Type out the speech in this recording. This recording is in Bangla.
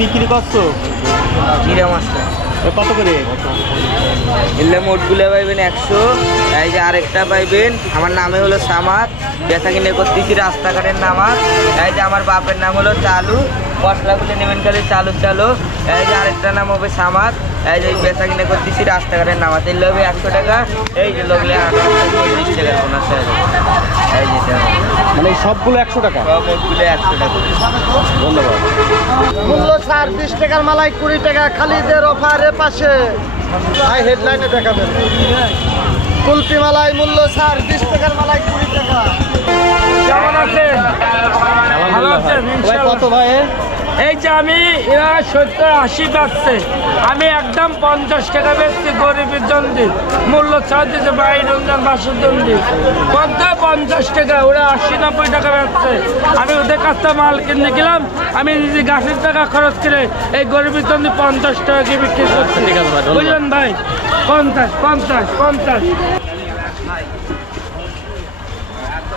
বিক্রি করছো? জিরা মাছটা কত করে? এলে মোটগুলো পাইবেন 100। এই যে আরেকটা পাইবেন, আমার নামে হলো সামাদ, বেচা কিনে করতেছি রাস্তাঘাটের নামাজ। এই যে আমার বাপের নাম হলো চালু, মশলাগুলো নেবেন খালি চালু চালু। এই যে আরেকটা নাম হবে সামাদ, এই যে বেচা কিনে করতেছি রাস্তাঘাটের নামাজ। এলে হবে 100 টাকা। এই যে লোকলে 30 টাকা কোনো এই যে মানে এই সবগুলো 100 টাকা? সব মোটগুলো 100 টাকা। ধন্যবাদ। মূল্য ছাড় 20 টাকার মালাই 20 টাকা, খালিদের অফারে পাশে। ভাই হেডলাইনে দেখাবেন কুলপি মালাই মূল্য ছাড় 20 টাকার মালাই 20 টাকা। কেমন আছেন? ভালো আছেন? ভাই কত ভাই? এই যে আমি এরা 70-80 পাচ্ছে, আমি একদম 50 টাকা বেচছি গরিবের জন্য। মূল্য ছাড় দিচ্ছে বাইরে রমজান বাসের জন্য 50 টাকা, ওরা 80-90 টাকা বেচছে। আমি ওদের কাছ থেকে মাল কিনে গেলাম, আমি নিজে গাছের টাকা খরচ করে এই গরিবের জন্য 50 টাকা দিয়ে বিক্রি করছি। বুঝলেন ভাই? 50 50 50।